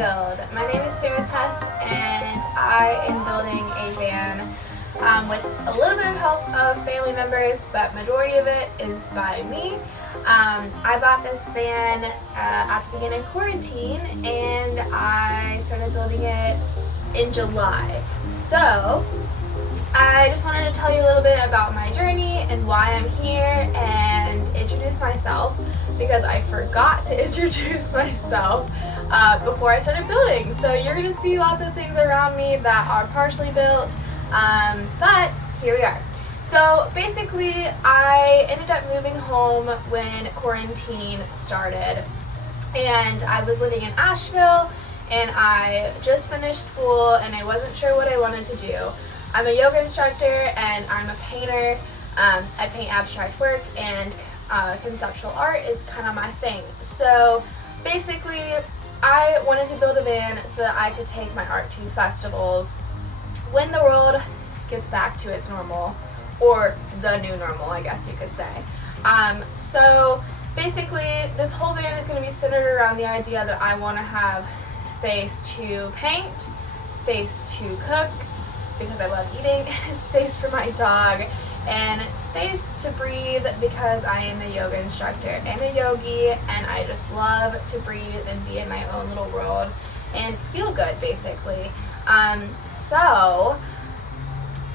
build. My name is Sarah Tess, and I am building a van with a little bit of help of family members, but majority of it is by me. I bought this van at the beginning of quarantine, and I started building it in July. So I just wanted to tell you a little bit about my journey and why I'm here and introduce myself, because I forgot to introduce myself before I started building. So you're going to see lots of things around me that are partially built, but here we are. So basically I ended up moving home when quarantine started, and I was living in Asheville, and I just finished school and I wasn't sure what I wanted to do. I'm a yoga instructor and I'm a painter. I paint abstract work, and conceptual art is kind of my thing. So basically I wanted to build a van so that I could take my art to festivals when the world gets back to its normal, or the new normal, I guess you could say. So basically this whole van is going to be centered around the idea that I want to have space to paint, space to cook, because I love eating, space for my dog, and space to breathe because I am a yoga instructor and a yogi, and I just love to breathe and be in my own little world and feel good, basically. So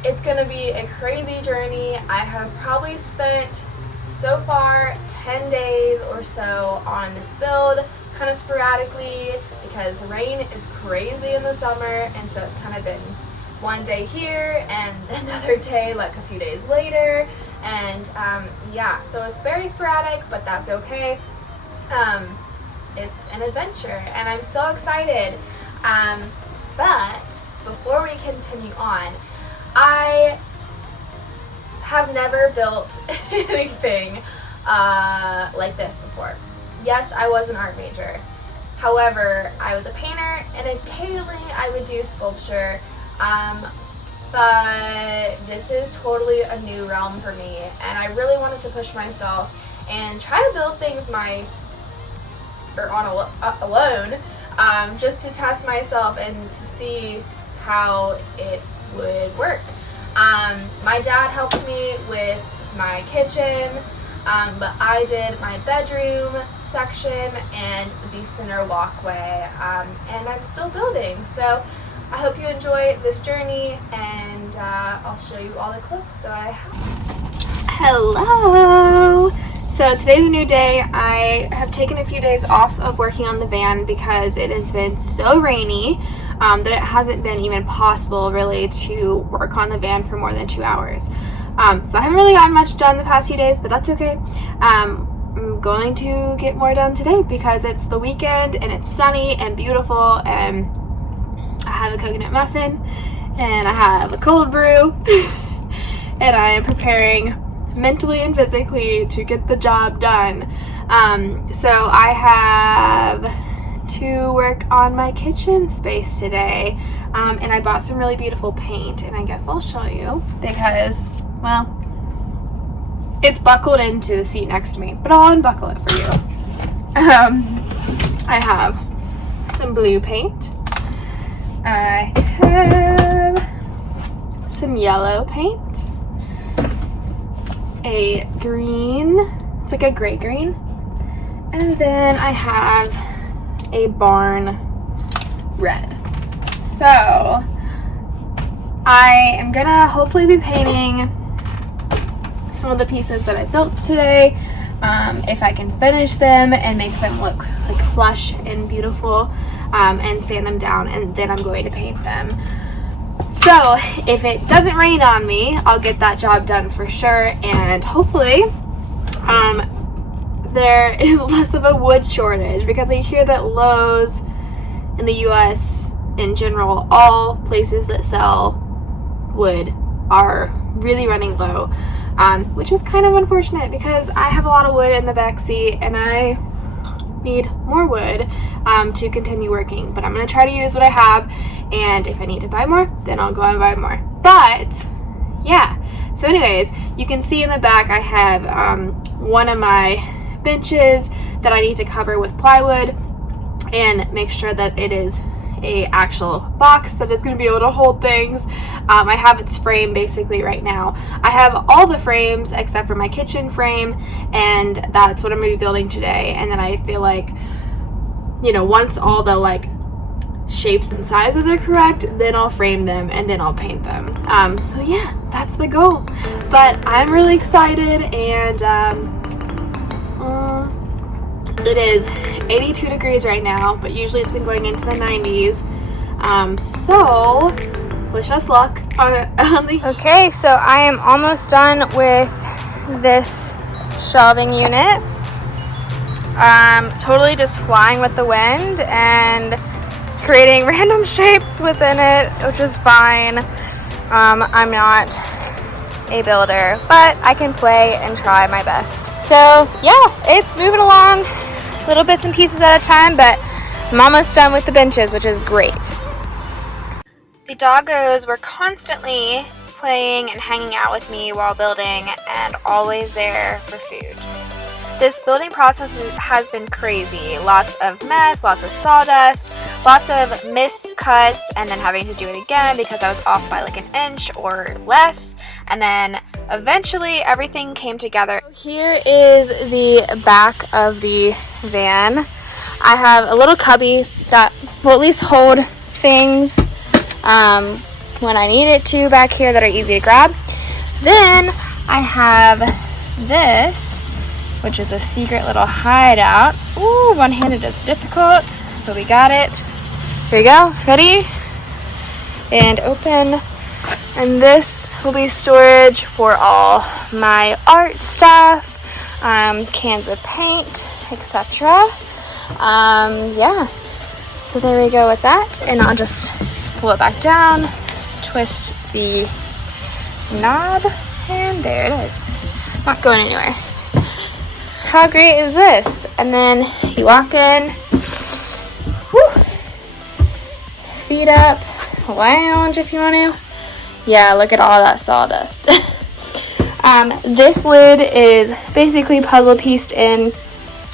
it's gonna be a crazy journey. I have probably spent so far 10 days or so on this build, kind of sporadically, because rain is crazy in the summer, and so it's kind of been one day here and another day like a few days later, and yeah, so it's very sporadic, but that's okay. It's an adventure and I'm so excited. But before we continue on, I have never built anything like this before. Yes, I was an art major. However, I was a painter, and occasionally I would do sculpture. But this is totally a new realm for me, and I really wanted to push myself and try to build things alone, just to test myself and to see how it would work. My dad helped me with my kitchen, but I did my bedroom section and the center walkway, and I'm still building. So I hope you enjoy this journey, and I'll show you all the clips that I have. Hello! So today's a new day. I have taken a few days off of working on the van because it has been so rainy that it hasn't been even possible really to work on the van for more than 2 hours. So I haven't really gotten much done the past few days, but that's okay. I'm going to get more done today because it's the weekend and it's sunny and beautiful, and I have a coconut muffin and I have a cold brew and I am preparing mentally and physically to get the job done. So I have to work on my kitchen space today, and I bought some really beautiful paint, and I guess I'll show you because, well, it's buckled into the seat next to me, but I'll unbuckle it for you. I have some blue paint. I have some yellow paint, a green, it's like a gray green, and then I have a barn red. So I am gonna hopefully be painting some of the pieces that I built today, if I can finish them and make them look like flush and beautiful, and sand them down, and then I'm going to paint them. So if it doesn't rain on me, I'll get that job done for sure, and hopefully there is less of a wood shortage, because I hear that Lowe's in the US in general, all places that sell wood, are really running low, which is kind of unfortunate because I have a lot of wood in the back seat and I need more wood to continue working, but I'm going to try to use what I have, and if I need to buy more, then I'll go and buy more. But yeah, so anyways, you can see in the back I have one of my benches that I need to cover with plywood, and make sure that it is a actual box that is going to be able to hold things. I have its frame basically right now. I have all the frames except for my kitchen frame, and that's what I'm going to be building today. And then I feel like, you know, once all the like shapes and sizes are correct, then I'll frame them and then I'll paint them. So yeah, that's the goal. But I'm really excited, and it is 82 degrees right now, but usually it's been going into the 90s. So wish us luck on the... Okay, so I am almost done with this shelving unit. Totally just flying with the wind and creating random shapes within it, which is fine. I'm not a builder, but I can play and try my best. So yeah, it's moving along, little bits and pieces at a time, but I'm almost done with the benches, which is great. The doggos were constantly playing and hanging out with me while building, and always there for food. This building process has been crazy. Lots of mess, lots of sawdust, lots of miscuts, and then having to do it again because I was off by like an inch or less. And then eventually everything came together. Here is the back of the van. I have a little cubby that will at least hold things when I need it to back here that are easy to grab. Then I have this, which is a secret little hideout. Ooh, one-handed is difficult, but we got it. Here we go, ready? And open. And this will be storage for all my art stuff, cans of paint, etc. Yeah, so there we go with that. And I'll just pull it back down, twist the knob, and there it is. Not going anywhere. How great is this? And then you walk in, whew, feet up, lounge if you want to. Yeah, look at all that sawdust. This lid is basically puzzle pieced in.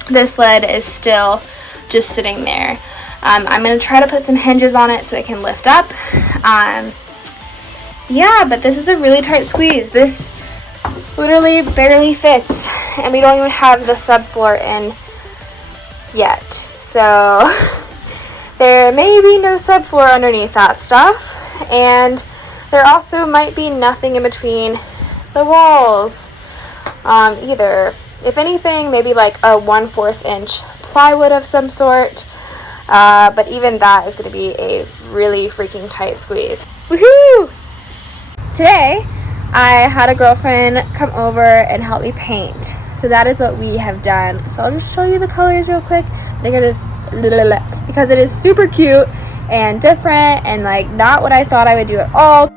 This lid is still just sitting there. I'm going to try to put some hinges on it so it can lift up. Yeah, but this is a really tight squeeze. This literally barely fits, and we don't even have the subfloor in yet. So there may be no subfloor underneath that stuff, and there also might be nothing in between the walls either. If anything, maybe like a 1/4 inch plywood of some sort, but even that is going to be a really freaking tight squeeze. Woohoo! Today I had a girlfriend come over and help me paint, so that is what we have done. So I'll just show you the colors real quick. I think because it is super cute and different and like not what I thought I would do at all.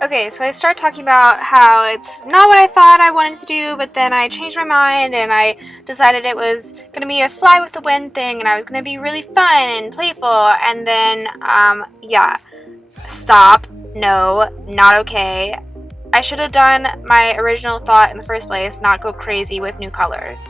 Okay, so I start talking about how it's not what I thought I wanted to do, but then I changed my mind and I decided it was going to be a fly with the wind thing and I was going to be really fun and playful, and then yeah, stop. No, not okay. I should have done my original thought in the first place, not go crazy with new colors.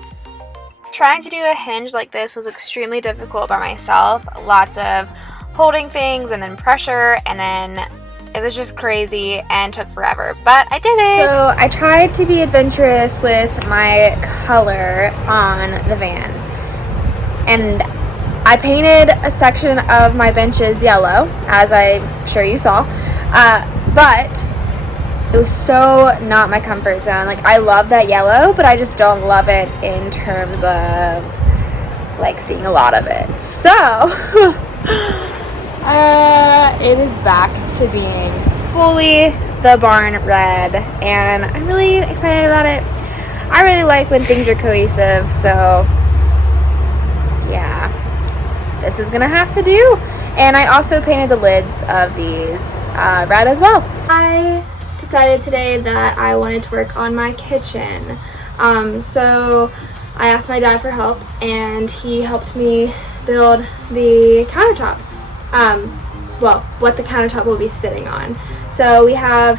Trying to do a hinge like this was extremely difficult by myself. Lots of holding things and then pressure, and then it was just crazy and took forever, but I did it! So I tried to be adventurous with my color on the van, and I painted a section of my benches yellow, as I'm sure you saw, but it was so not my comfort zone. Like, I love that yellow, but I just don't love it in terms of like seeing a lot of it. So it is back to being fully the barn red, and I'm really excited about it. I really like when things are cohesive, so yeah, this is gonna have to do. And I also painted the lids of these red as well. I decided today that I wanted to work on my kitchen. So I asked my dad for help, and he helped me build the countertop. Well, what the countertop will be sitting on. So we have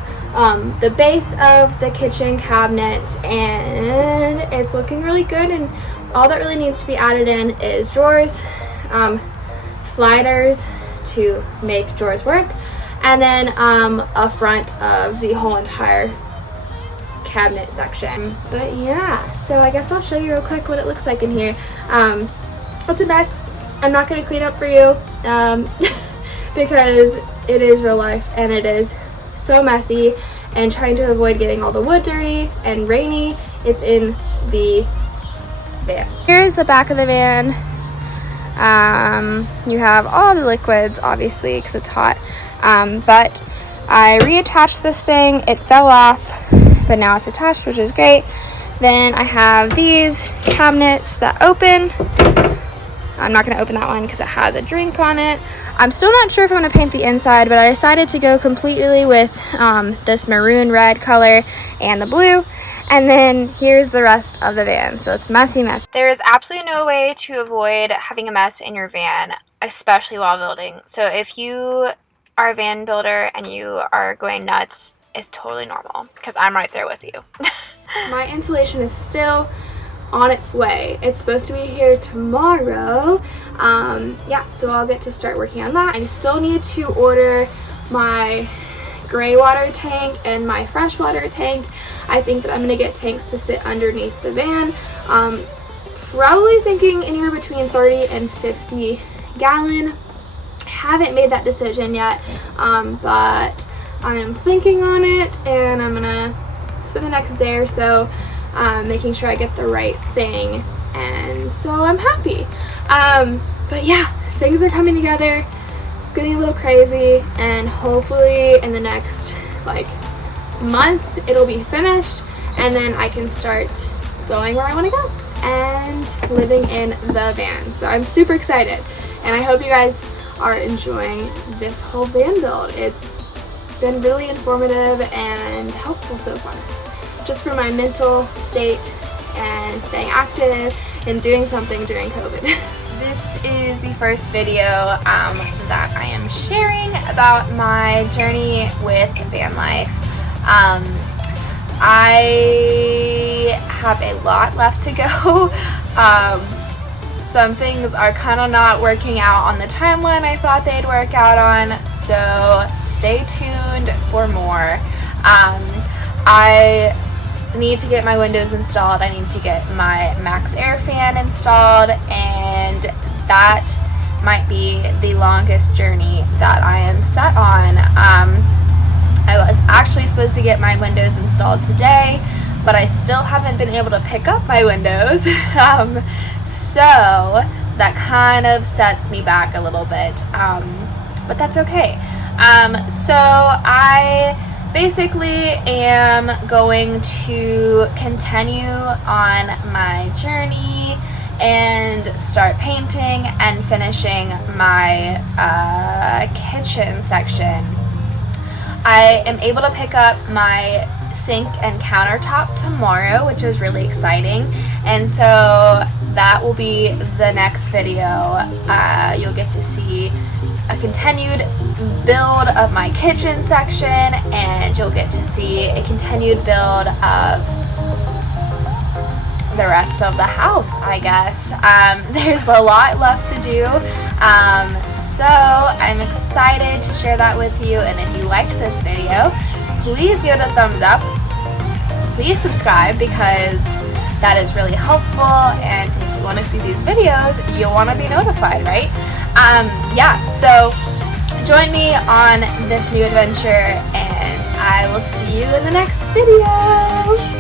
the base of the kitchen cabinets, and it's looking really good, and all that really needs to be added in is drawers. sliders to make drawers work, and then a front of the whole entire cabinet section. But yeah, so I guess I'll show you real quick what it looks like in here. It's a mess. I'm not going to clean up for you because it is real life and it is so messy, and trying to avoid getting all the wood dirty and rainy. It's in the van. Here's the back of the van. You have all the liquids, obviously, because it's hot. But I reattached this thing. It fell off, but now it's attached, which is great. Then I have these cabinets that open. I'm not going to open that one because it has a drink on it. I'm still not sure if I'm going to paint the inside, but I decided to go completely with this maroon red color and the blue. And then here's the rest of the van. So it's messy. There is absolutely no way to avoid having a mess in your van, especially while building. So if you are a van builder and you are going nuts, it's totally normal because I'm right there with you. My insulation is still on its way. It's supposed to be here tomorrow. Yeah, so I'll get to start working on that. I still need to order my gray water tank and my fresh water tank. I think that I'm going to get tanks to sit underneath the van. Probably thinking anywhere between 30 and 50 gallon. Haven't made that decision yet, but I am thinking on it, and I'm going to spend the next day or so making sure I get the right thing, and so I'm happy. But yeah, things are coming together. It's getting a little crazy, and hopefully in the next month it'll be finished, and then I can start going where I want to go and living in the van. So I'm super excited, and I hope you guys are enjoying this whole van build. It's been really informative and helpful so far, just for my mental state and staying active and doing something during COVID. This is the first video that I am sharing about my journey with van life. I have a lot left to go. Some things are kind of not working out on the timeline I thought they'd work out on, so stay tuned for more. I need to get my windows installed. I need to get my Max Air fan installed, and that might be the longest journey that I am set on. I was actually supposed to get my windows installed today, but I still haven't been able to pick up my windows. So that kind of sets me back a little bit, but that's okay. So I basically am going to continue on my journey and start painting and finishing my kitchen section. I am able to pick up my sink and countertop tomorrow, which is really exciting, and so that will be the next video. You'll get to see a continued build of my kitchen section, and you'll get to see a continued build of the rest of the house, I guess. There's a lot left to do, so I'm excited to share that with you. And if you liked this video, please give it a thumbs up. Please subscribe, because that is really helpful, and if you want to see these videos, you'll want to be notified, right? Yeah, so join me on this new adventure, and I will see you in the next video.